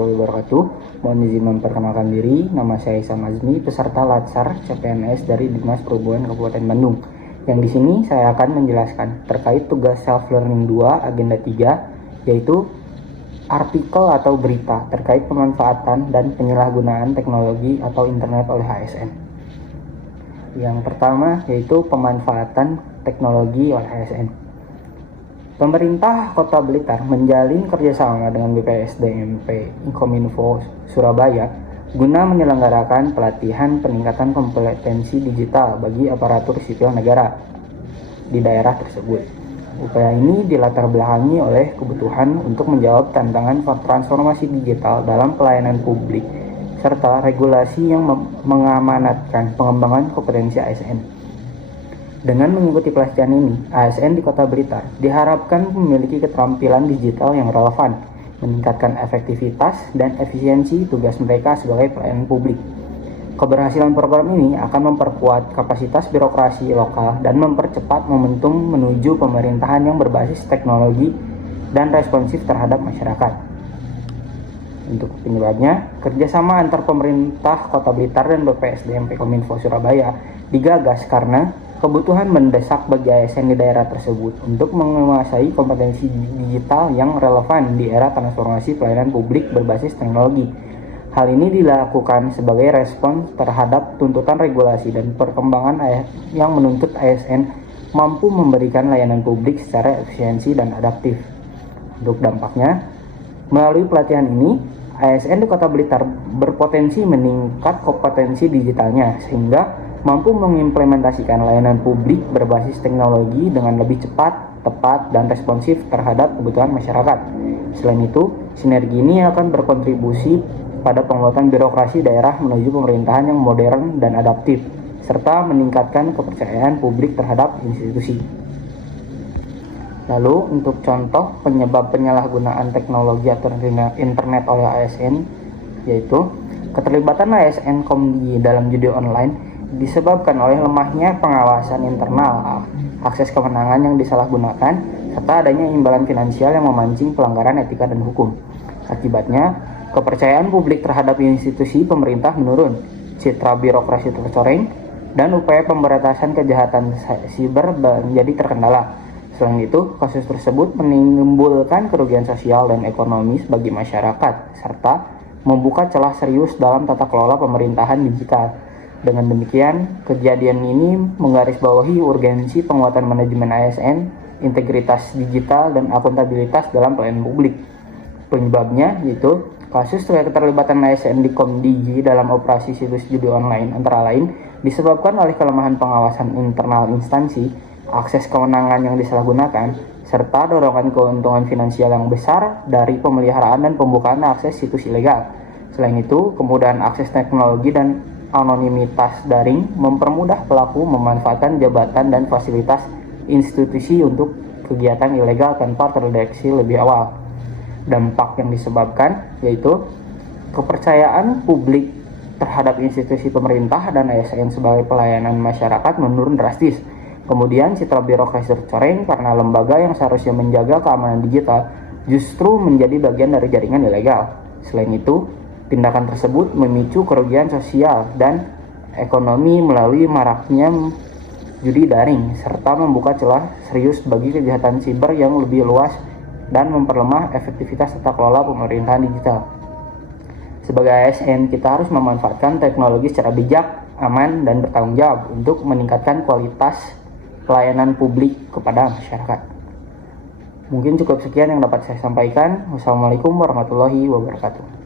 warahmatullahi wabarakatuh. Mohon izin memperkenalkan diri, nama saya Isam Azmi, peserta Latsar CPNS dari Dinas Perhubungan Kabupaten Bandung. Yang di sini saya akan menjelaskan terkait tugas self learning 2 agenda 3, yaitu artikel atau berita terkait pemanfaatan dan penyalahgunaan teknologi atau internet oleh ASN. Yang pertama yaitu pemanfaatan teknologi oleh ASN. Pemerintah Kota Blitar menjalin kerjasama dengan BPSDMP Inkominfo Surabaya guna menyelenggarakan pelatihan peningkatan kompetensi digital bagi aparatur sipil negara di daerah tersebut. Upaya ini dilatar belakangi oleh kebutuhan untuk menjawab tantangan transformasi digital dalam pelayanan publik serta regulasi yang mengamanatkan pengembangan kompetensi ASN. Dengan mengikuti pelatihan ini, ASN di Kota Blitar diharapkan memiliki keterampilan digital yang relevan, meningkatkan efektivitas dan efisiensi tugas mereka sebagai pelayan publik. Keberhasilan program ini akan memperkuat kapasitas birokrasi lokal dan mempercepat momentum menuju pemerintahan yang berbasis teknologi dan responsif terhadap masyarakat. Untuk penyebabnya, kerjasama antar pemerintah Kota Blitar dan BPSDMP Kominfo Surabaya digagas karena kebutuhan mendesak bagi ASN di daerah tersebut untuk menguasai kompetensi digital yang relevan di era transformasi pelayanan publik berbasis teknologi. Hal ini dilakukan sebagai respons terhadap tuntutan regulasi dan perkembangan yang menuntut ASN mampu memberikan layanan publik secara efisiensi dan adaptif. Untuk dampaknya, melalui pelatihan ini, ASN di Kota Blitar berpotensi meningkat kompetensi digitalnya sehingga mampu mengimplementasikan layanan publik berbasis teknologi dengan lebih cepat, tepat, dan responsif terhadap kebutuhan masyarakat. Selain itu, sinergi ini akan berkontribusi pada penguatan birokrasi daerah menuju pemerintahan yang modern dan adaptif, serta meningkatkan kepercayaan publik terhadap institusi. Lalu, untuk contoh penyebab penyalahgunaan teknologi atau internet oleh ASN, yaitu keterlibatan ASN Komdi dalam judi online disebabkan oleh lemahnya pengawasan internal, akses kewenangan yang disalahgunakan, serta adanya imbalan finansial yang memancing pelanggaran etika dan hukum. Akibatnya, kepercayaan publik terhadap institusi pemerintah menurun, citra birokrasi tercoreng, dan upaya pemberantasan kejahatan siber menjadi terkendala. Selain itu, kasus tersebut menimbulkan kerugian sosial dan ekonomis bagi masyarakat, serta membuka celah serius dalam tata kelola pemerintahan digital. Dengan demikian, kejadian ini menggarisbawahi urgensi penguatan manajemen ASN, integritas digital, dan akuntabilitas dalam pelayanan publik. Penyebabnya yaitu kasus keterlibatan ASN di Komdigi dalam operasi situs judi online antara lain disebabkan oleh kelemahan pengawasan internal instansi, akses kewenangan yang disalahgunakan, serta dorongan keuntungan finansial yang besar dari pemeliharaan dan pembukaan akses situs ilegal. Selain itu, kemudahan akses teknologi dan anonimitas daring mempermudah pelaku memanfaatkan jabatan dan fasilitas institusi untuk kegiatan ilegal tanpa terdeteksi lebih awal. Dampak yang disebabkan yaitu kepercayaan publik terhadap institusi pemerintah dan ASN sebagai pelayanan masyarakat menurun drastis. Kemudian citra birokrasi tercoreng karena lembaga yang seharusnya menjaga keamanan digital justru menjadi bagian dari jaringan ilegal. Selain itu, tindakan tersebut memicu kerugian sosial dan ekonomi melalui maraknya judi daring, serta membuka celah serius bagi kejahatan siber yang lebih luas dan memperlemah efektivitas tata kelola pemerintahan digital. Sebagai ASN, kita harus memanfaatkan teknologi secara bijak, aman, dan bertanggung jawab untuk meningkatkan kualitas pelayanan publik kepada masyarakat. Mungkin cukup sekian yang dapat saya sampaikan. Wassalamualaikum warahmatullahi wabarakatuh.